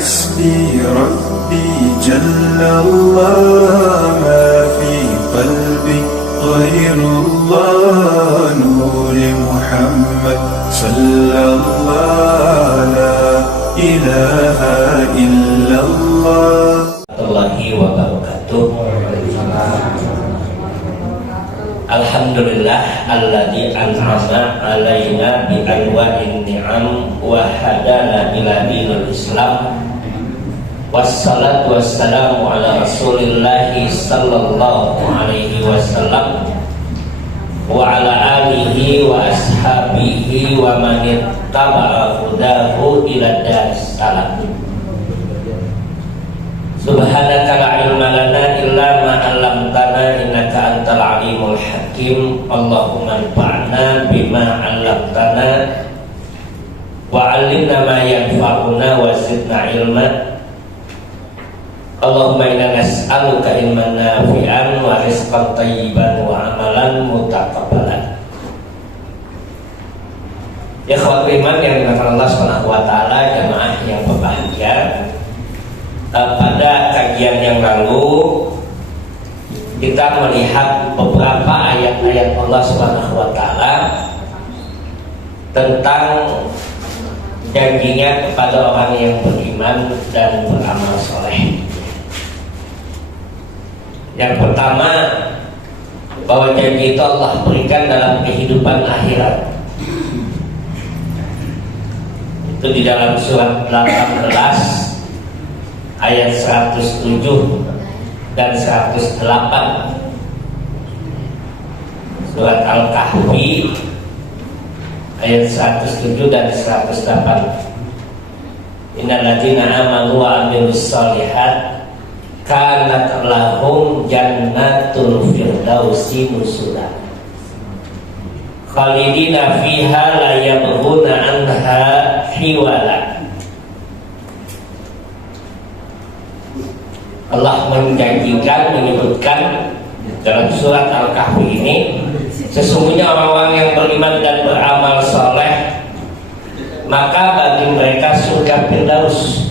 حسبي ربي جل الله ما في قلبي غير الله نور محمد صلى الله لا إله إلا الله warahmatullahi wabarakatuh. Alhamdulillah alladzi an'ama alaina bi anwa'in ni'am wa hadana ila dinil Islam. Wassalatu wassalamu ala Rasulillah sallallahu alaihi wasallam wa ala alihi wa ashabihi wa man ittaba'a hudahu ila daris salam. Subhanaka la ilma lana illa ma 'allamtana innaka antal alimul hakim. Allahumma anfa'na bima 'allamtana wa 'allimna ma yanfa'una wa zidna ilma. Allahumma inna nas'aluka ilman nafi'an wa rizqan thayyiban wa amalan mutaqabbalan. Ya ikhwatul iman yang dimuliakan Allah Subhanahu wa taala, jamaah yang berbahagia. Pada kajian yang lalu kita melihat beberapa ayat-ayat Allah Subhanahu wa taala tentang janjinya kepada orang yang beriman dan beramal soleh. Yang pertama, bahwa janji itu Allah berikan dalam kehidupan akhirat. Itu di dalam surat 18 ayat 107 dan 108, surat Al-Kahfi ayat 107 dan 108. Innal ladzina amanu wa amilus shalihat kanat lahum jannatul firdausi nuzula khalidina fiha la yabghuna anha hiwala. Allah menjanjikan, menyebutkan dalam surat Al-Kahfi ini, sesungguhnya orang-orang yang beriman dan beramal soleh, maka bagi mereka surga Firdaus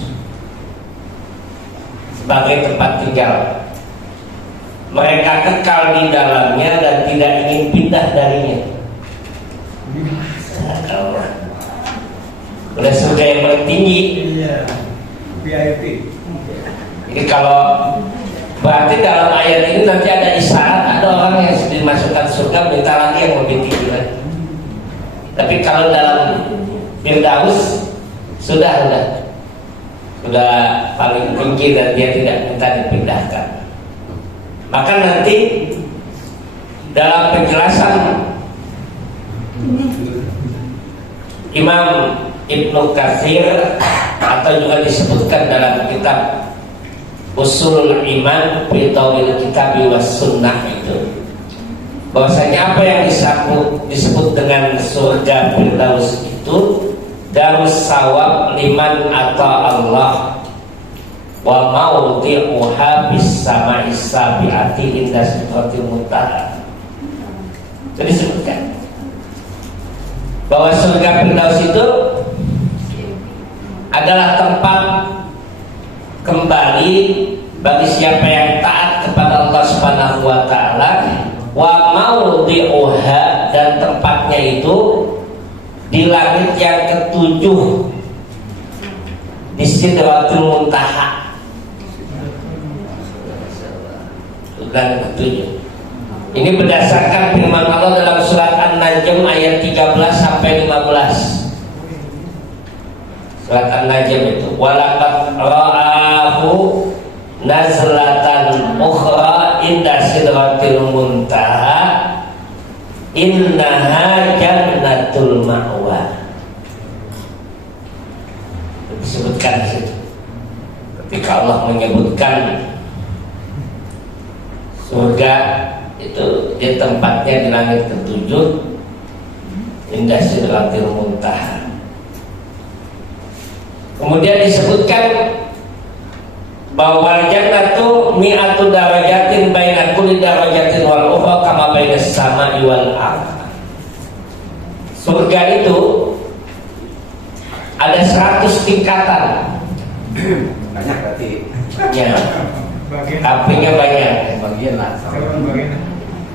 sebagai tempat tinggal. Mereka kekal di dalamnya dan tidak ingin pindah darinya. Udah surga yang paling tinggi, VIP. Jadi kalau berarti dalam ayat ini nanti ada isyarat ada orang yang dimasukkan surga minta lagi yang lebih tinggi lagi. Tapi kalau dalam Firdaus sudah paling tinggi dan dia tidak minta dipindahkan. Maka nanti dalam penjelasan Imam Ibnu Katsir atau juga disebutkan dalam kitab Usulul Iman fi Tawil Kitab was Sunnah itu, bahwasanya apa yang disebut dengan surga Firdaus itu darus sawab liman ata Allah wa maudhi'uha bis sama'i sabi'ati inda sidratil muntaha. Jadi disebutkan bahwa surga Firdaus itu adalah tempat kembali bagi siapa yang taat kepada Allah Subhanahu wa taala, wa maudhi'uha, dan tempatnya itu di langit yang ketujuh di Sidratul Muntaha. Dan ketujuh ini berdasarkan firman Allah dalam surat An-Najm ayat 13 sampai 15. Surat An-Najm itu walaqad ra'ahu nazlatan ukhra inda sidratil muntaha innaha jannatul ma'wa. Disebutkan di situ ketika Allah menyebutkan surga itu di tempatnya di langit ketujuh inda sidratil muntaha. Kemudian disebutkan bahwa jannatu mi'atu darajatin baina kulli darajatin wal ukhra kama baina as-sama'i wal ardh. Surga itu ada 100 tingkatan Banyak berarti. Ya, Bagian. kambingnya banyak. Bagian lah. Bagian.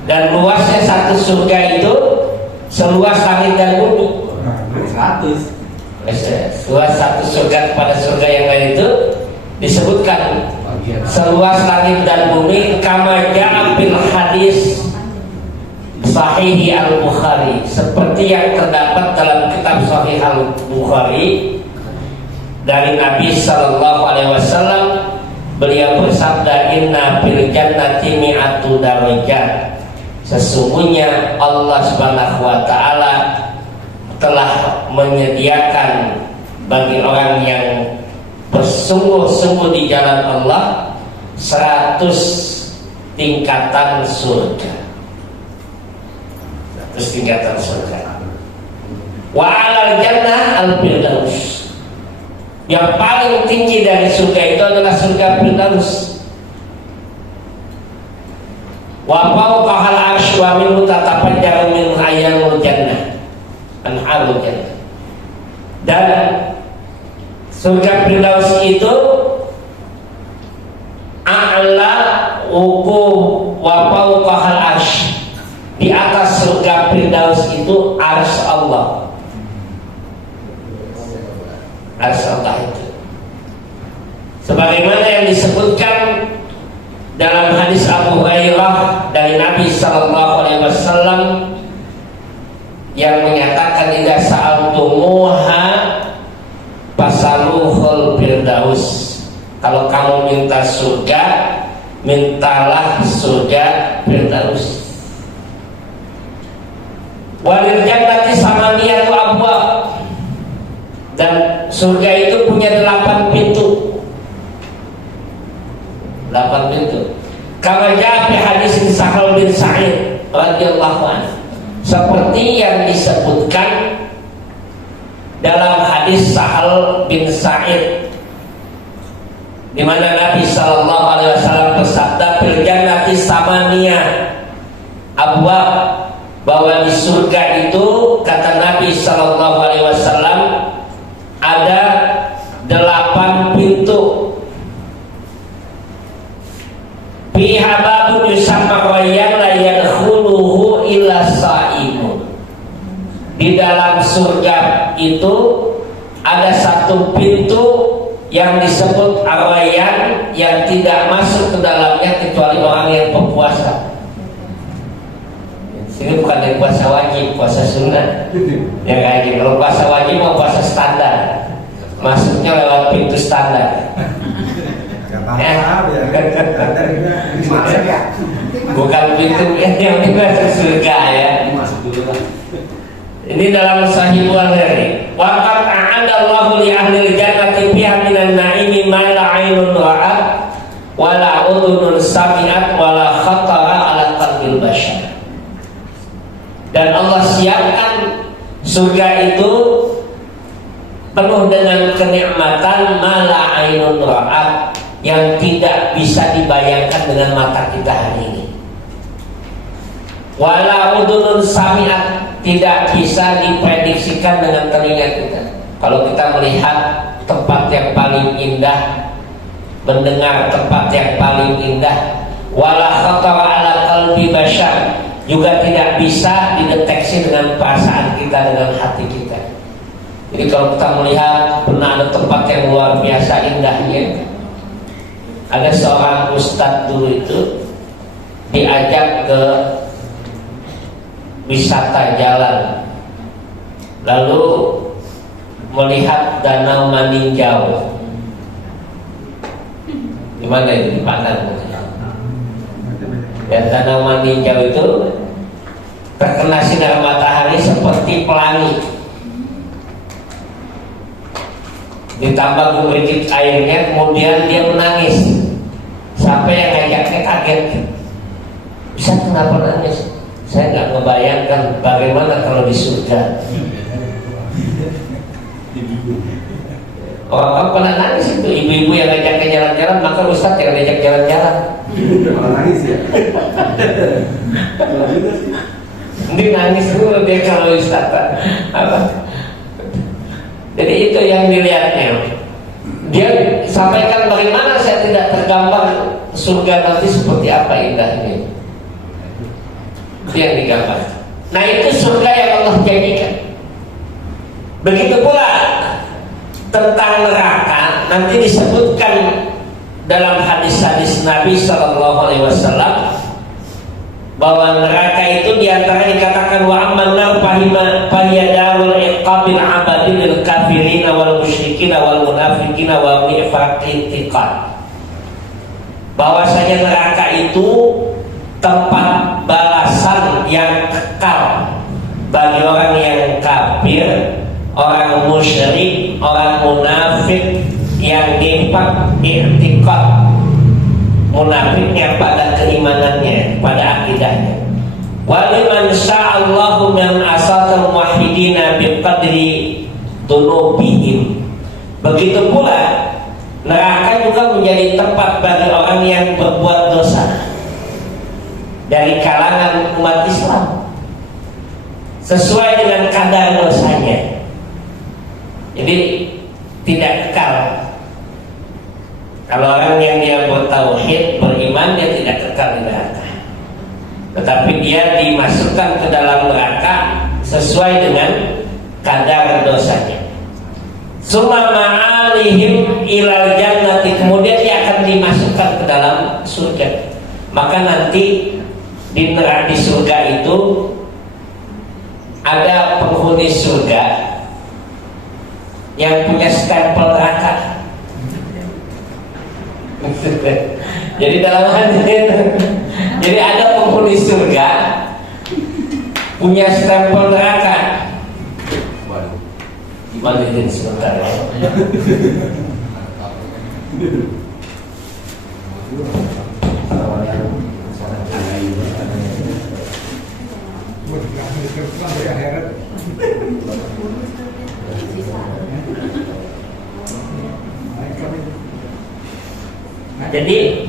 Dan luasnya satu surga itu seluas langit dan bumi. 100. Luas satu surga kepada surga yang lain itu disebutkan Bagian. seluas langit dan bumi, kama ja'a bil hadis Sahih Al-Bukhari, seperti yang terdapat dalam kitab Sahih Al-Bukhari dari Nabi Sallallahu Alaihi Wasallam. Beliau bersabda, inna fil jannati mi'atu darajat. Sesungguhnya Allah Subhanahu Wa Taala telah menyediakan bagi orang yang bersungguh-sungguh di jalan Allah 100 tingkatan surga. 100 tingkatan surga. Wa 'alal jannah al-firdaus. Yang paling tinggi dari surga itu adalah surga Firdaus. Wa fawqahal 'arsy wa minhu tatafajjaru min ayyanul jannah. Anharul jannah. Dan surga Firdaus itu a'la uku wa fawqahal 'arsy. Di atas surga Firdaus itu arsy Allah. Arsy Allah itu. Sebagaimana yang disebutkan dalam hadis Abu Hurairah dari Nabi Sallallahu Alaihi Wasallam yang menyatakan idza sa'altumuha fasaluhul firdaus. Kalau kamu minta surga, mintalah surga Firdaus. Walil jannati samaniyatu abwab. Dan surga itu punya 8 pintu. 8 pintu. Kama ja'a fi hadis Sahal bin Sa'id radhiyallahu anhu. Seperti yang disebutkan dalam hadis Sahal bin Sa'id, di mana Nabi Sallallahu Alaihi Wasallam bersabda, fil jannati samaniyah abwab, bahwa di surga itu kata Nabi Sallallahu Alaihi Wasallam ada 8 pintu. Fiha babun yusamma rayyan la yadkhuluhu illa sa'imun. Di dalam surga itu ada satu pintu yang disebut ar-rayyan, yang tidak masuk ke dalamnya kecuali orang yang berpuasa. Ini bukan dari puasa wajib, puasa sunnah. Ya kayak gitu. Kalau puasa wajib mau puasa standar, masuknya lewat pintu standar. Bukan pintu yang masuk surga ya. Ini dalam Sahih Bukhari. Waqad a'adallahu li ahli jannati fiha minan na'imi ma la 'ainun ra'at wa la udhunun sami'at wa la khatara 'ala qalbil bashar. Dan Allah siapkan surga itu penuh dengan kenikmatan ma la 'ainun ra'at, yang tidak bisa dibayangkan dengan mata kita hari ini. Wala udhunun sami'at, tidak bisa diprediksikan dengan telinga kita. Kalau kita melihat tempat yang paling indah, mendengar tempat yang paling indah, wala khatara 'ala qalbi bashar, juga tidak bisa dideteksi dengan perasaan kita, dengan hati kita. Jadi kalau kita melihat pernah ada tempat yang luar biasa indahnya. Ada seorang ustadz dulu itu diajak ke wisata jalan, lalu melihat danau Maninjau. Di mana itu? Di Padang. Dan danau Maninjau itu terkena sinar matahari seperti pelangi. Ditambah berikit airnya, kemudian dia menangis sampai yang ngajaknya kaget. Bisa kenapa nangis? Saya nggak membayangkan bagaimana kalau di surga. Orang-orang pernah nangis itu, ibu-ibu yang ngajaknya jalan-jalan, maka ustadz yang ngajak jalan-jalan. Malah nangis ya. Ini nangis dulu dia kalau ustadz apa? Jadi itu yang dilihatnya. Dia sampaikan bagaimana saya tidak tergambar surga nanti seperti apa indahnya. Itu yang digambar. Nah itu surga yang Allah janjikan. Begitu pula tentang neraka nanti disebutkan dalam hadis-hadis Nabi SAW bahwa neraka itu diantara dikatakan wa amman nar fahiyadarul iqabil abadil kafirin wal musyrikin wal munafikin wa nifaqin tiqat. Bahwasanya neraka itu tempat balasan yang kekal bagi orang yang kafir, orang musyrik, orang munafik yang nifaq i'tiqad, munafiknya pada keimanannya, pada akidahnya. Waliman sya'allahu min asatul muwahhidina biqadri dunubihim. Begitu pula neraka juga menjadi tempat bagi orang yang berbuat dosa dari kalangan umat Islam sesuai dengan kadar dosanya. Jadi tidak kekal. Kalau orang yang dia bertauhid, beriman, dia tidak kekal di neraka. Tetapi dia dimasukkan ke dalam neraka sesuai dengan kadar dosanya. Summa ma'alihim ilal jannati, kemudian dia akan dimasukkan ke dalam surga. Maka nanti di neraka, di surga itu ada penghuni surga yang punya stempel neraka. Jadi dalam hadis, jadi ada penghuni surga punya stempel neraka. Balikin sebentar ya. Jadi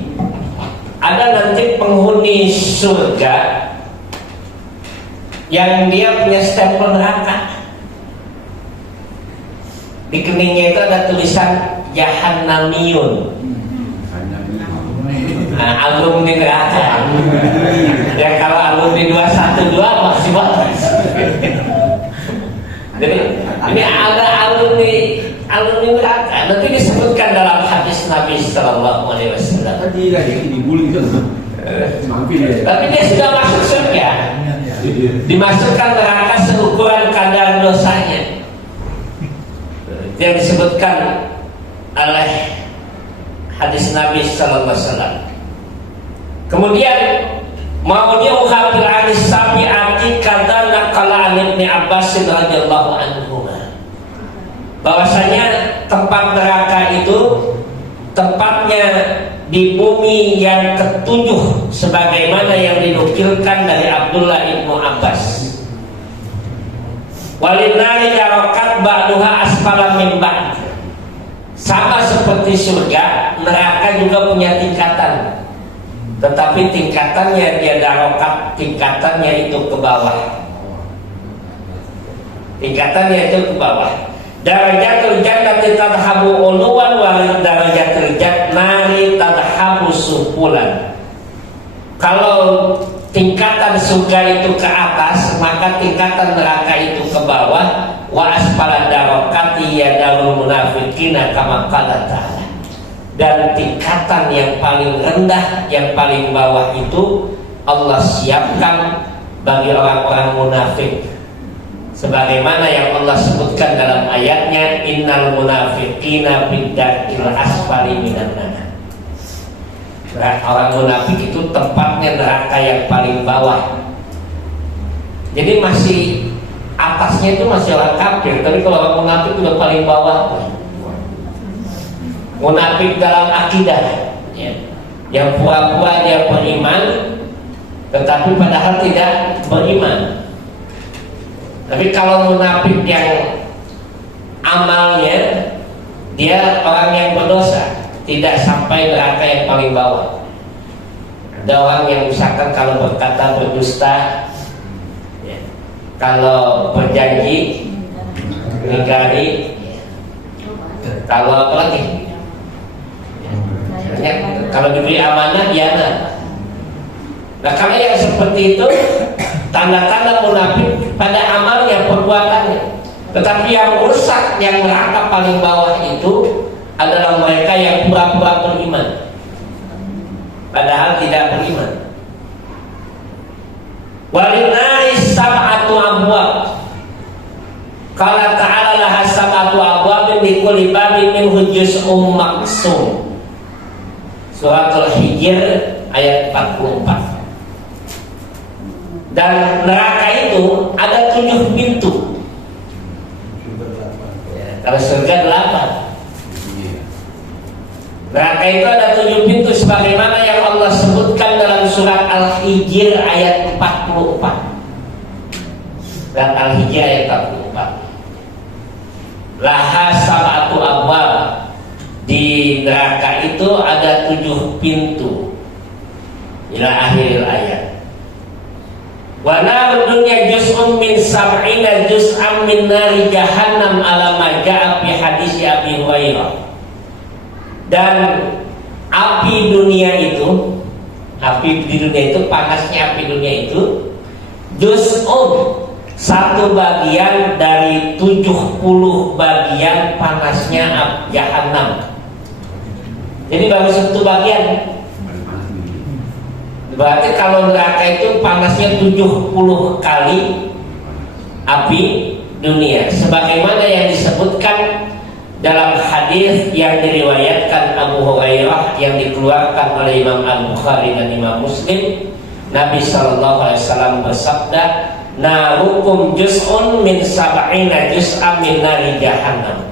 ada nanti penghuni surga yang dia punya stempel neraka. Di keningnya itu ada tulisan Jahannamiyun. Nah, alumni neraka. Ya kalau alumni 212 masih bagus. Jadi ini ada alumni neraka. Nanti disebutkan dalam hadis Nabi Sallallahu Alaihi Wasallam. Tadi lagi dibully kan? Tapi dia sudah masuk surga, dimasukkan neraka seukuran kadar dosanya. Yang disebutkan oleh hadis Nabi Sallallahu Alaihi Wasallam. Kemudian maudi'uha bil hadis sabi'ati kata naqala an Ibnu Abbas radhiyallahu anhu, bahwasanya tempat neraka itu tempatnya di bumi yang ketujuh sebagaimana yang dinukilkan dari Abdullah ibnu Abbas. Walinari darokat ba'duha asfala min ba'd. Sama seperti surga, neraka juga punya tingkatan. Tetapi tingkatannya dia darokat, tingkatannya itu ke bawah. Tingkatannya itu ke bawah. Darajatul jannati tadhabu uluwan wa darajatul jannati tadhabu sufulan. Kalau tingkatan surga itu ke atas, maka tingkatan neraka itu ke bawah. Wa asfala darokati ya darul munafiqina kama qala ta'ala. Dan tingkatan yang paling rendah, yang paling bawah itu Allah siapkan bagi orang-orang munafik. Sebagaimana yang Allah sebutkan dalam ayatnya, innal munafiqina bid-darkil asfali minan nar. Orang munafik itu tempatnya neraka yang paling bawah. Jadi masih atasnya itu masih orang kafir, tapi kalau orang munafik udah paling bawah. Munafik dalam akidah, ya, yang pura-pura dia beriman, tetapi padahal tidak beriman. Tapi kalau munafik yang amalnya dia orang yang berdosa, tidak sampai neraka yang paling bawah. Ada orang yang misalkan kalau berkata berdusta, ya, kalau berjanji ingkari, kalau apa lagi? Kalau diberi amanah hianat. Nah, karena yang seperti itu tanda-tanda munafik pada amalnya, perbuatannya. Tetapi yang rusak, yang merangkap paling bawah itu adalah mereka yang pura-pura beriman, padahal tidak beriman. Walinari sab'atu abwab. Qala ta'ala laha sab'atu abwab min kulli babin minhu juz'un maqsum. Suratul Hijr ayat 44. Dan neraka itu ada 7 pintu. Ya, kalau surga 8. Neraka itu ada 7 pintu sebagaimana yang Allah sebutkan dalam surat Al-Hijr ayat 44. Dan Al-Hijr ayat 44. Laha sab'atu abwab. Di neraka itu ada 7 pintu. Ila akhir ayat. Wa narud dunya juz'un min sab'ina juz'an min nari jahannam ala ma ja'a fi hadis Abi Hurairah. Dan api dunia itu, api di dunia itu, panasnya api dunia itu juz'un, satu bagian dari 70 bagian panasnya jahannam. Jadi baru satu bagian. Berarti kalau neraka itu panasnya 70 kali api dunia, sebagaimana yang disebutkan dalam hadis yang diriwayatkan Abu Hurairah yang dikeluarkan oleh Imam Al-Bukhari dan Imam Muslim. Nabi SAW bersabda, narukum juz'un min sab'ina juz'an min nari jahannam.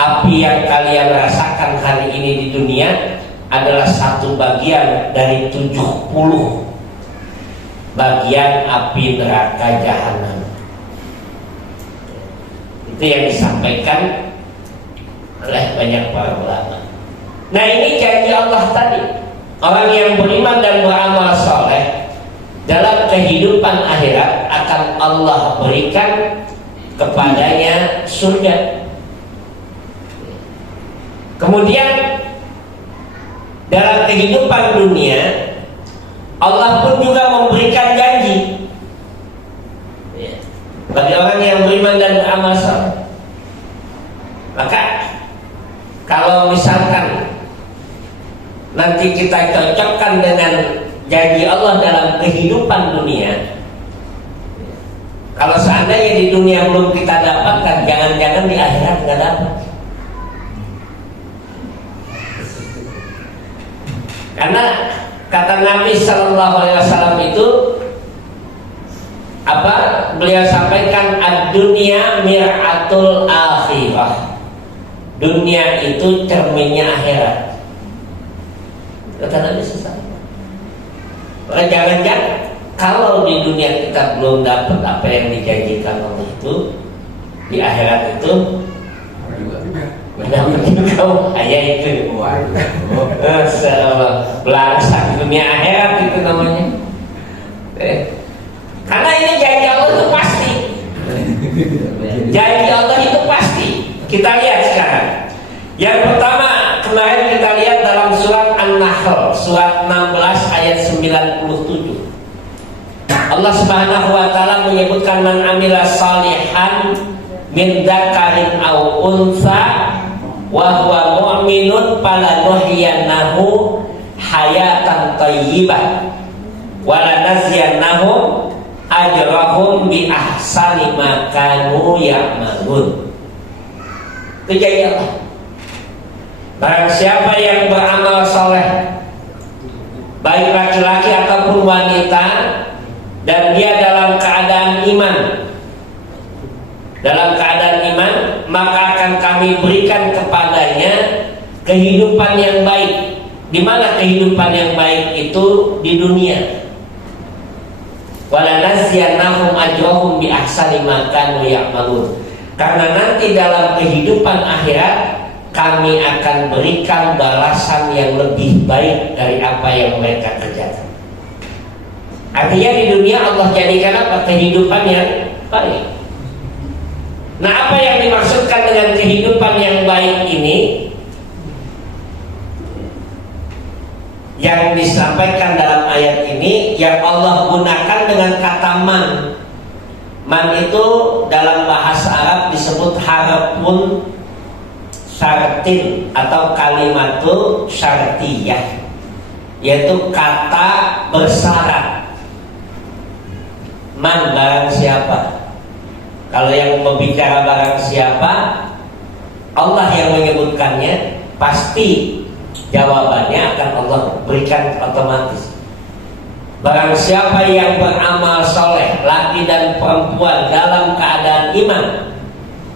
Api yang kalian rasakan hari ini di dunia adalah satu bagian dari 70 bagian api neraka jahanam. Itu yang disampaikan oleh banyak para ulama. Nah, ini janji Allah tadi. Orang yang beriman dan beramal soleh dalam kehidupan akhirat akan Allah berikan kepadanya surga. Kemudian dalam kehidupan dunia Allah pun juga memberikan janji bagi orang yang beriman dan beramal saleh. Maka kalau misalkan nanti kita cocokkan dengan janji Allah dalam kehidupan dunia, kalau seandainya di dunia belum kita dapatkan, jangan-jangan di akhirat nggak dapat. Karena kata Nabi SAW itu apa? Beliau sampaikan ad-dunya mir'atul akhirah. Dunia itu cerminnya akhirat. Kata Nabi SAW. Jangan-jangan kalau di dunia kita belum dapat apa yang dijanjikan Allah itu, di akhirat itu mendapatkan kau ayat itu. Belangsak dunia akhirat itu namanya. Karena ini janji Allah itu pasti. Janji Allah itu pasti. Kita lihat sekarang. Yang pertama kemarin kita lihat dalam surat An-Nahl, surat 16 ayat 97. Allah Subhanahu wa taala menyebutkan man amila salihan min dzakarin aw unsa wa huwa mu'minun falanuhyiyannahu hayatan thayyibah wa lanaziyannahum ajrahum bi ahsani ma kanu ya'malun. Itu janji Allah. Barang siapa yang beramal saleh, baik laki-laki ataupun wanita, dan dia dalam keadaan iman, maka akan kami berikan kepadanya kehidupan yang baik. Di mana kehidupan yang baik itu? Di dunia. Walanaziyannahum ajrahum bi ahsani ma kanu ya'malun. Karena nanti dalam kehidupan akhirat kami akan berikan balasan yang lebih baik dari apa yang mereka kerjakan. Artinya di dunia Allah jadikan apa? Kehidupan yang baik. Nah, apa yang dimaksudkan dengan kehidupan yang baik ini? yang disampaikan dalam ayat ini yang Allah gunakan dengan kata man. Man itu dalam bahasa Arab disebut harfun syartin atau kalimatul syartiyah, yaitu kata bersyarat. Man barang siapa. Kalau yang berbicara barang siapa, Allah yang menyebutkannya, pasti jawabannya akan Allah berikan otomatis. Barang siapa yang beramal soleh, laki dan perempuan dalam keadaan iman,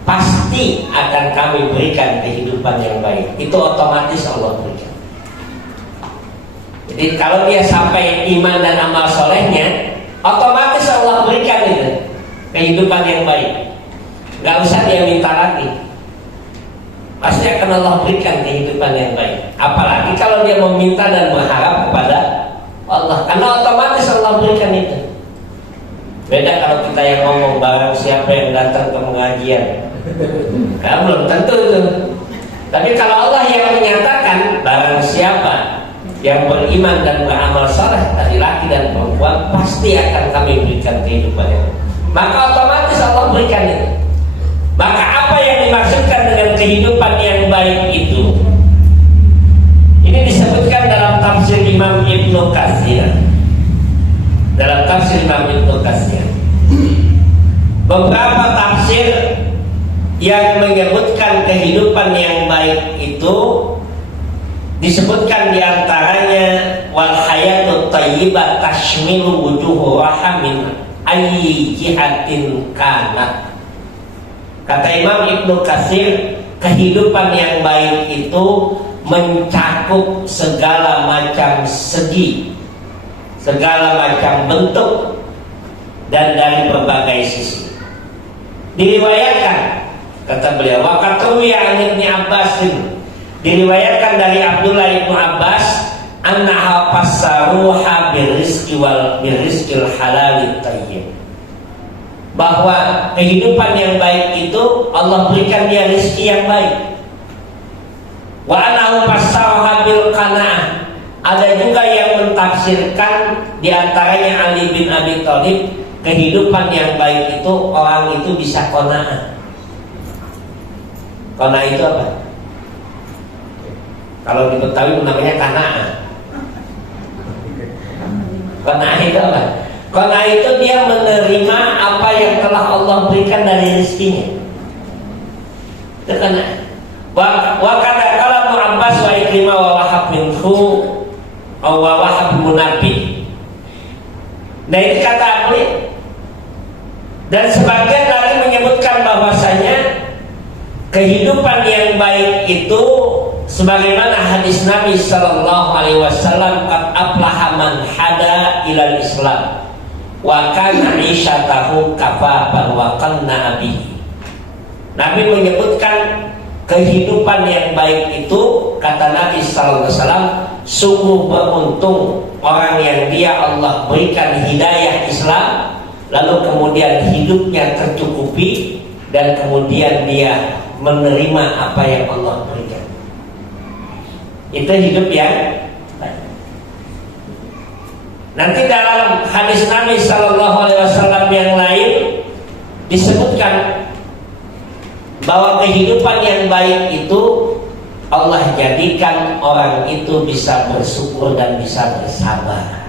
pasti akan kami berikan kehidupan yang baik. Itu otomatis Allah berikan. Jadi kalau dia sampai iman dan amal solehnya, otomatis Allah berikan itu kehidupan yang baik. Gak usah dia minta lagi, pasti akan Allah berikan kehidupan yang baik. Apalagi kalau dia meminta dan berharap kepada Allah, karena otomatis Allah berikan itu. Beda kalau kita yang ngomong barang siapa yang datang ke pengajian, kan belum tentu itu. Tapi kalau Allah yang menyatakan barang siapa yang beriman dan beramal saleh dari laki dan perempuan, pasti akan kami berikan kehidupan yang baik, maka otomatis Allah berikan itu. Maka apa yang dimaksudkan dengan kehidupan yang baik itu, ini disebutkan dalam tafsir Imam Ibnu Katsir. Dalam tafsir Imam Ibnu Katsir, beberapa tafsir yang menyebutkan kehidupan yang baik itu disebutkan diantaranya wal hayatut thayyibah tashmilu wujuhu rahamin ayyi jihatin kanat. Kata Imam Ibnu Katsir, kehidupan yang baik itu mencakup segala macam segi, segala macam bentuk, dan dari berbagai sisi. Diriwayatkan, kata beliau, wa qatruya an Ibnu Abbas, diriwayatkan dari Abdullah Ibnu Abbas, annaha fassaruha birrizqi wal birrizqil halal thayyib, bahwa kehidupan yang baik itu Allah berikan dia rezeki yang baik. Wa anahu fassaraha bil qanaah, ada juga yang mentafsirkan diantaranya Ali bin Abi Thalib, kehidupan yang baik itu orang itu bisa qanaah. Qanaah itu apa? Kalau di Betawi namanya qanaah. Qanaah itu apa? Qanaah itu dia menerima apa yang telah Allah berikan dari rezekinya. Itu qanaah. Wa kata kalau Abbas wa Ikrimah wa Wahab minhu wa Wahab Munabi. Nah itu kata beliau. Dan sebagian lagi menyebutkan bahwasanya kehidupan yang baik itu sebagaimana hadis Nabi sallallahu alaihi wasallam, qad aflaha man hada ilal Islam wa kana 'ishatahu kafafan wa qanna bihi. Nabi menyebutkan kehidupan yang baik itu, kata Nabi sallallahu alaihi wasallam, sungguh beruntung orang yang dia Allah berikan hidayah Islam, lalu kemudian hidupnya tercukupi dan kemudian dia menerima apa yang Allah berikan. Itu hidup yang baik. Nanti dalam hadis Nabi sallallahu alaihi wasallam yang lain disebutkan bahwa kehidupan yang baik itu Allah jadikan orang itu bisa bersyukur dan bisa bersabar.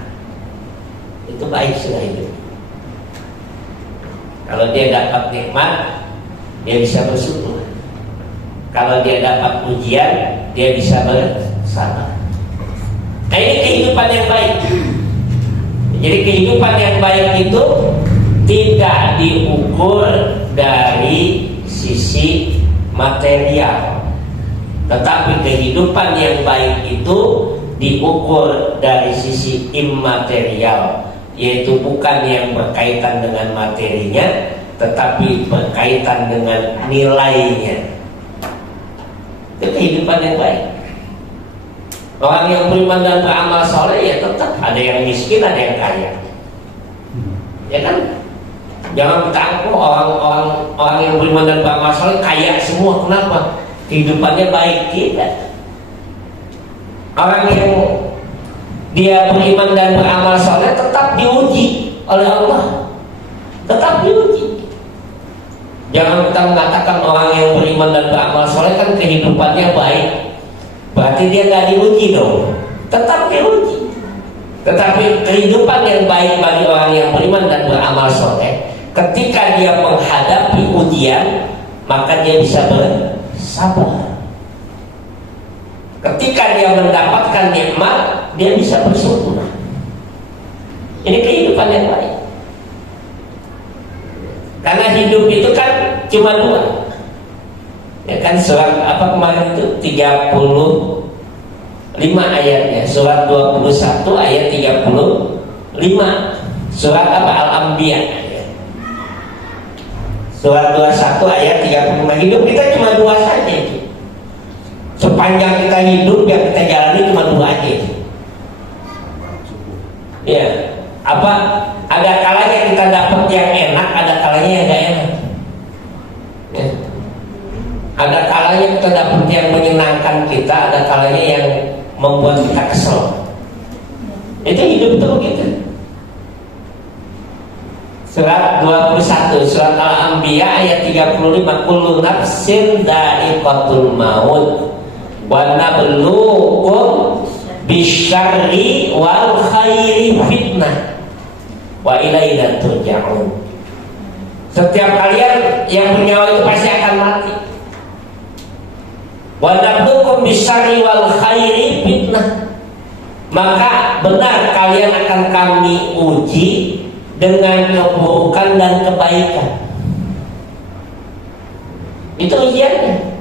Itu baik sudah hidup. Kalau dia dapat nikmat, dia bisa bersyukur. Kalau dia dapat ujian, dia bisa bersabar. Nah ini kehidupan yang baik. Jadi kehidupan yang baik itu tidak diukur dari sisi material, tetapi kehidupan yang baik itu diukur dari sisi immaterial, yaitu bukan yang berkaitan dengan materinya, tetapi berkaitan dengan nilainya. Itu kehidupan yang baik. Orang yang beriman dan beramal soleh ya tetap ada yang miskin, ada yang kaya. Ya kan? Jangan kita anggap orang yang beriman dan beramal soleh kaya semua. Kenapa? Kehidupannya baik. Tidak. Orang yang dia beriman dan beramal soleh tetap diuji oleh Allah, tetap diuji. Jangan kita mengatakan orang yang beriman dan beramal soleh kan kehidupannya baik, berarti dia nggak diuji dong. Tetap diuji. Tetapi kehidupan yang baik bagi orang yang beriman dan beramal soleh, ketika dia menghadapi ujian, maka dia bisa bersabar. Ketika dia mendapatkan nikmat, dia bisa bersyukur. Ini kehidupan yang baik. Karena hidup itu kan cuma dua. Ya kan, surat apa kemarin itu 35 ayatnya, surat 21 ayat 35, surat apa, Al-Anbiya, surat 21 ayat 35. Hidup kita cuma dua saja itu. Sepanjang kita hidup yang kita jalani cuma dua aja itu. Ya, apa, ada kalanya kita dapat yang enak, ada kalanya yang gak enak. Ya. Ada kalanya kita dapat yang menyenangkan kita, ada kalanya yang membuat kita kesel. Itu hidup itu begitu. Surat 21, surat Al-Anbiya ayat 35, kullu nafsin dha'iqatul maut wa nabluukum bisyarri wal khairi fitnah wa ilaina turja'un. Setiap kalian yang bernyawa itu pasti akan mati. Wa nabluukum bisyarri wal khairi fitnah. Maka benar kalian akan kami uji dengan keburukan dan kebaikan. Itu ujiannya.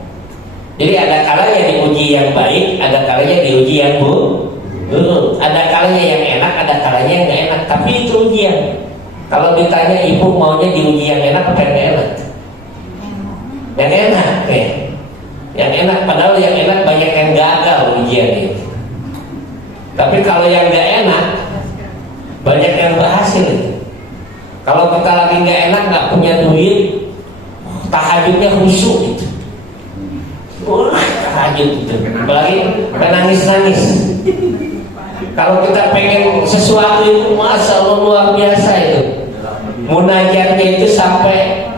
Jadi ada kalanya diuji yang baik, ada kalanya diuji yang buruk. Ada kalanya yang enak, ada kalanya yang gak enak. Tapi itu ujian. Kalau ditanya ibu maunya diuji yang enak apa yang enak? Yang enak ya. Yang enak, padahal yang enak banyak yang gagal ujian itu. Tapi kalau yang gak enak banyak yang berhasil. Kalau kita lagi gak enak, gak punya duit, tahajudnya khusyuk gitu. Tahajud gitu. Apalagi nangis-nangis. Kalau kita pengen sesuatu itu, Masya Allah luar biasa itu. Munajatnya itu sampai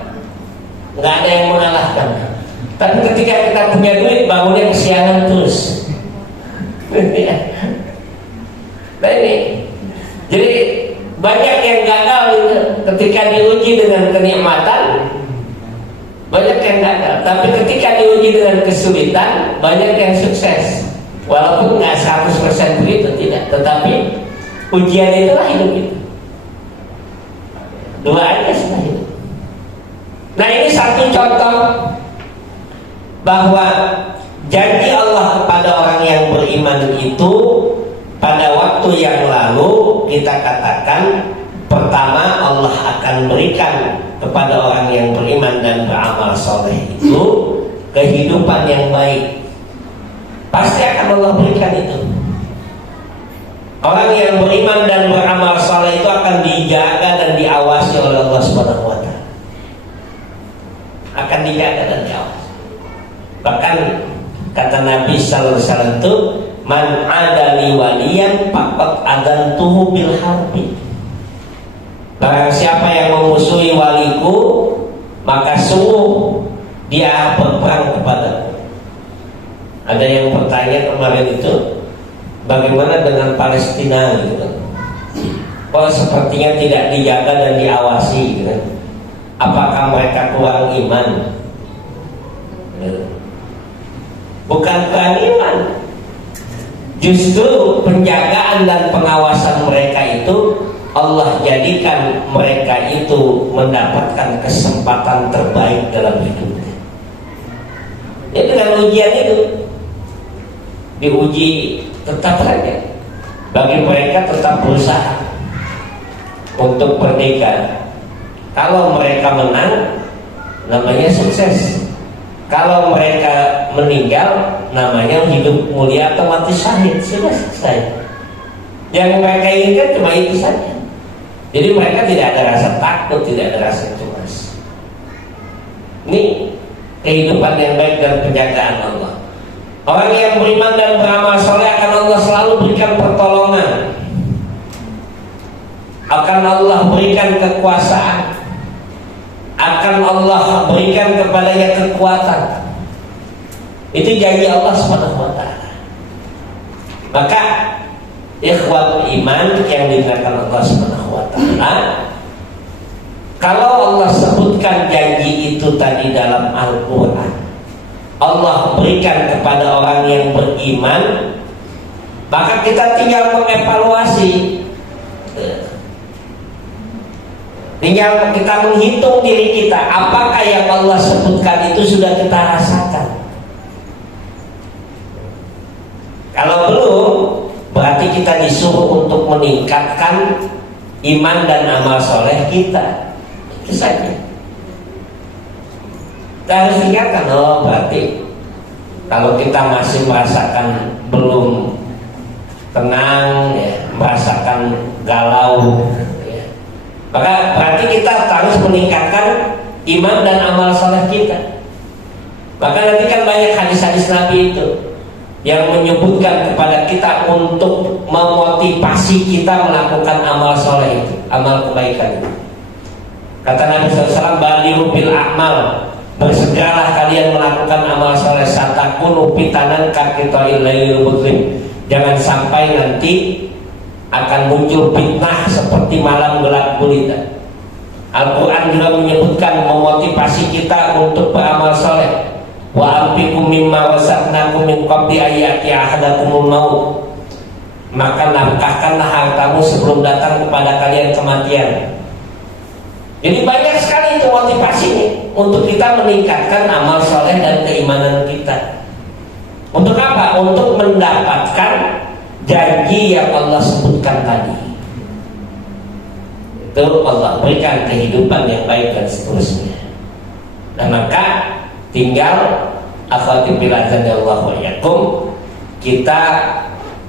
gak ada yang mengalahkan. Tapi ketika kita punya duit, bangunnya kesiangan terus. Nah ini, jadi banyak yang gagal itu. Ketika diuji dengan kenikmatan, banyak yang gagal. Tapi ketika diuji dengan kesulitan, banyak yang sukses. Walaupun nggak 100% begitu, tidak. Tetapi ujian itulah hidup itu. Dua aja sudah hidup. Nah ini satu contoh bahwa janji Allah kepada orang yang beriman itu pada waktu yang lalu kita katakan, pertama Allah akan berikan kepada orang yang beriman dan beramal soleh itu kehidupan yang baik. Pasti akan Allah berikan itu. Orang yang beriman dan beramal soleh itu akan dijaga dan diawasi oleh Allah Subhanahu wa Ta'ala. Akan dijaga dan diawasi. Bahkan kata Nabi sallallahu alaihi wasallam itu, man adali waliyan faqad adantuhu bil harbi. Barang siapa yang memusuhi waliku, maka sungguh dia berperang kepadaku. Ada yang bertanya kemarin itu, bagaimana dengan Palestina gitu? Kok sepertinya tidak dijaga dan diawasi gitu? Apakah mereka kurang iman? Bukan kurang iman. Justru penjagaan dan pengawasan mereka itu Allah jadikan mereka itu mendapatkan kesempatan terbaik dalam hidupnya. Jadi dengan ujian itu diuji tetap saja. Bagi mereka tetap berusaha untuk merdeka. Kalau mereka menang, namanya sukses. Kalau mereka meninggal, namanya hidup mulia atau mati syahid. Sudah selesai. Yang mereka inginkan cuma itu saja. Jadi mereka tidak ada rasa takut, tidak ada rasa cemas. Ini kehidupan yang baik dan penjagaan Allah. Orang yang beriman dan beramal soleh akan Allah selalu berikan pertolongan. kekuasaan, akan Allah berikan kepadanya kekuatan. Itu janji Allah Subhanahu wa taala. Maka ikhwal iman yang dimuliakan Allah Subhanahu wa taala, kalau Allah sebutkan janji itu tadi dalam Al-Qur'an, Allah berikan kepada orang yang beriman, maka kita tinggal mengevaluasi, tinggal kita menghitung diri kita, apakah yang Allah sebutkan itu sudah kita rasakan. Kalau belum, berarti kita disuruh untuk meningkatkan iman dan amal soleh kita. Itu saja. Kita harus tingkatkan. Oh, berarti kalau kita masih merasakan belum tenang, ya, merasakan galau, ya, maka berarti kita harus meningkatkan iman dan amal soleh kita. Maka nanti kan banyak hadis-hadis Nabi itu yang menyebutkan kepada kita untuk memotivasi kita melakukan amal soleh itu, amal kebaikan itu. Kata Nabi SAW, baliru bil a'mal, bersegeralah kalian melakukan amal soleh, satakunu fitanan kakitoil lailul muslim. Jangan sampai nanti akan muncul fitnah seperti malam gelap gulita. Al-Quran juga menyebutkan memotivasi kita untuk beramal soleh. Wa anfiqu mimma wasaqnakum min qabli ayyati ahadakumul maut. Maka nafkahkanlah hartamu sebelum datang kepada kalian kematian. Jadi banyak sekali itu motivasi nih untuk kita meningkatkan amal soleh dan keimanan kita. Untuk apa? Untuk mendapatkan janji yang Allah sebutkan tadi. Itu Allah berikan kehidupan yang baik dan seterusnya. Nah, maka tinggal akhwati biladzan Allah wa yakum, kita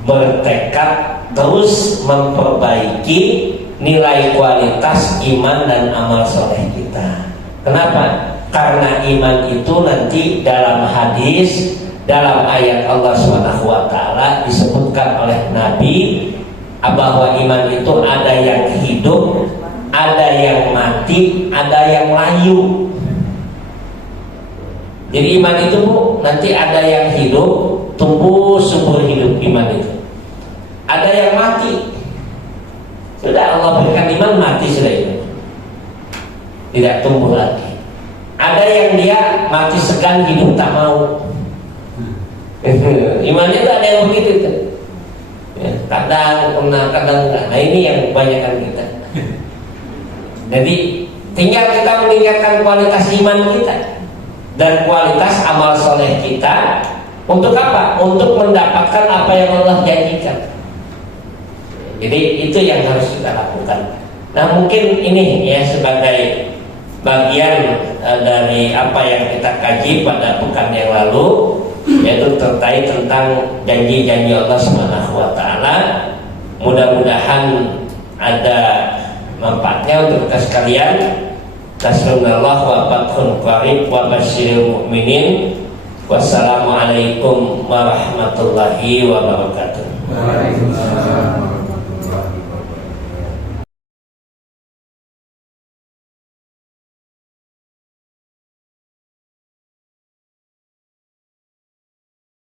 bertekad terus memperbaiki nilai kualitas iman dan amal soleh kita. Kenapa? Karena iman itu nanti dalam hadis, dalam ayat Allah Subhanahu wa taala disebutkan oleh Nabi bahwa iman itu ada yang hidup, ada yang mati, ada yang layu. Jadi iman itu Bu, nanti ada yang hidup, tumbuh subur hidup iman itu. Ada yang mati. Sudah Allah berikan iman, mati sudah itu. Tidak tumbuh lagi. Ada yang dia mati segan, hidup tak mau. Imannya itu ada yang begitu itu. Ya, kadang pernah, kadang enggak. Nah ini yang kebanyakan kita. Jadi tinggal kita meningkatkan kualitas iman kita dan kualitas amal soleh kita. Untuk apa? Untuk mendapatkan apa yang Allah janjikan. Jadi itu yang harus kita lakukan. Nah mungkin ini ya sebagai bagian dari apa yang kita kaji pada pekan yang lalu, yaitu terkait tentang janji-janji Allah Subhanahu wa taala. Mudah-mudahan ada manfaatnya untuk kita sekalian. Tasbihunallah wa fathun qarib wa basyiril mu'minin. Wassalamualaikum warahmatullahi wabarakatuh. Waalaikumsalam.